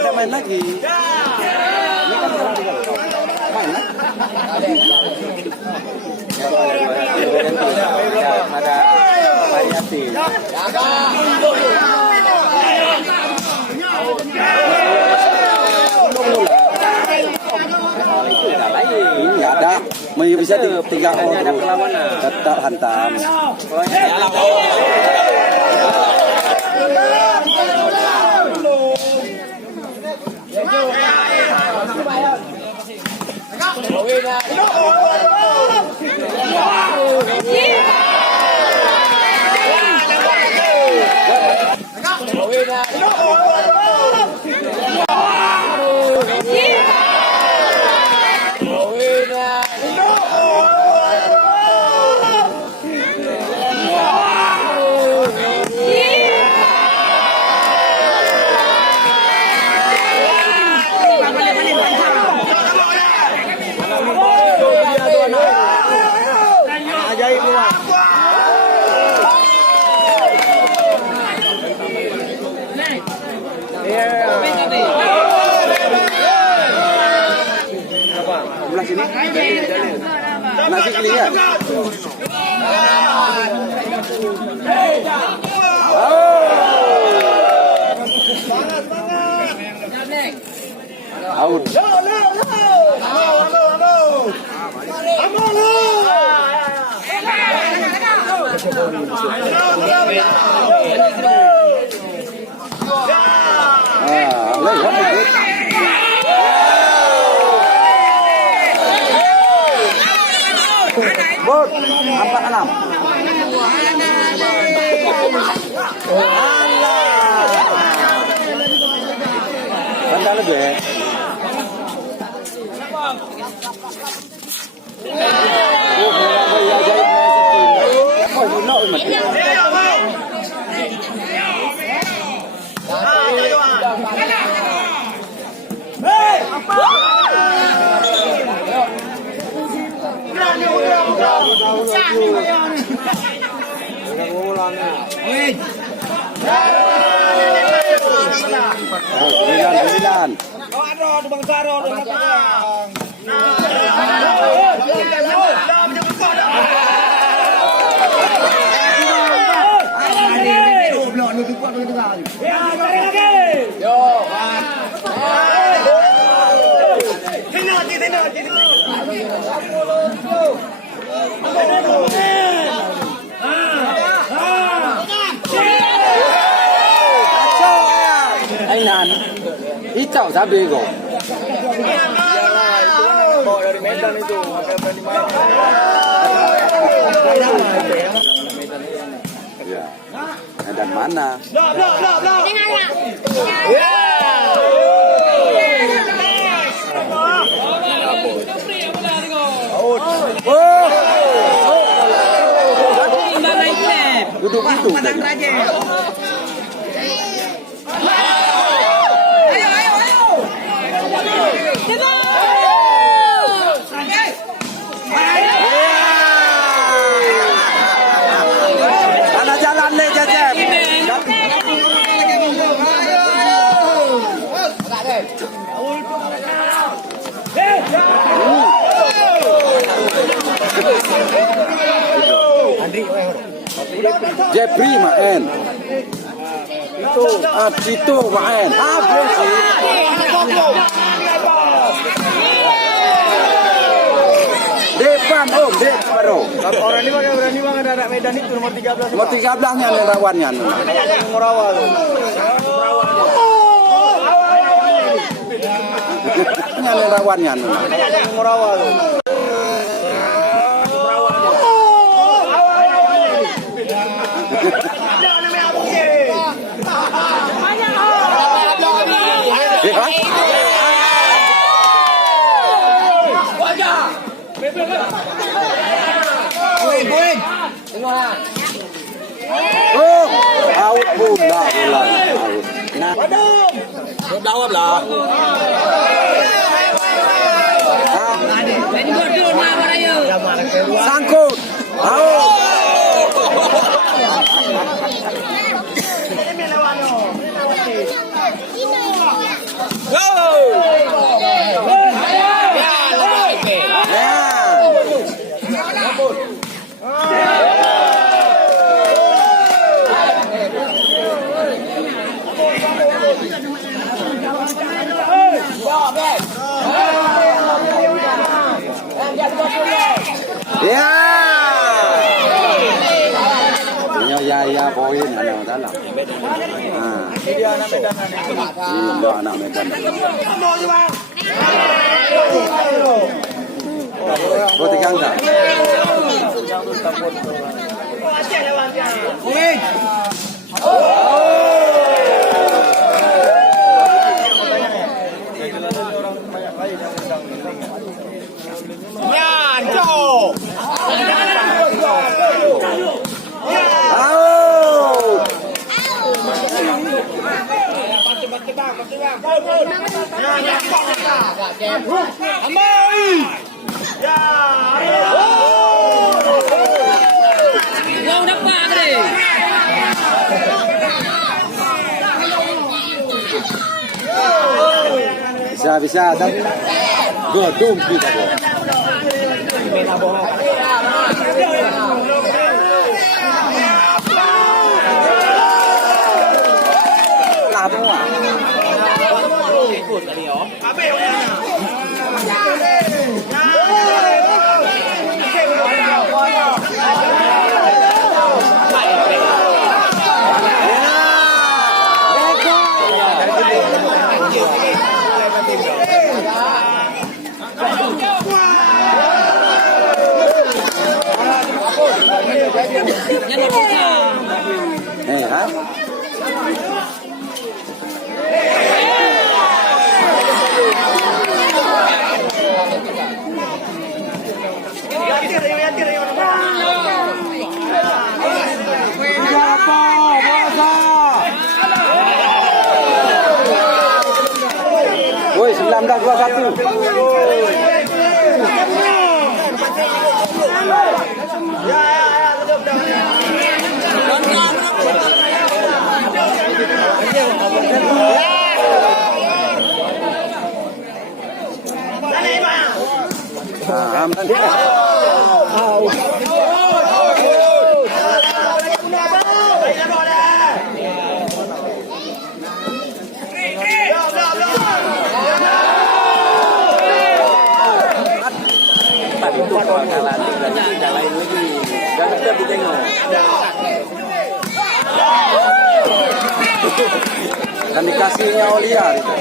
Ada main lagi. Main lah. Ada variasi. Ini ada, bisa 3 orang tetap hantam. Sebelah sini nasi kelihat. Out. Bot, 4-6. Bandar lebih. Sembilan. Oh, ada Bang Saro, Anh Hàn ít chảo ra bê gỗ. Dari Medan itu, berani main. Ya. Medan mana? Duduk itu. Ada jalan nih Cecep. Jepri main. Itu Cito main. Belum sih. Bukan Om, dia baru. Orang ni berani banget anak Medan itu nomor 13. Nomor 13-nya nih lawannya. Morawa tu. Nya nih lawannya. Morawa tu. Oh, out bola. Nah, Lawat lah. sangkut. Ya. Ya poin anak dalam. Dia anak Medan ni. Ini anak Medan. Oh, tiga angka. Yan, go. Bisa dan godong kita. Woi, 19-21. Dan dikasihnya Olia gitu.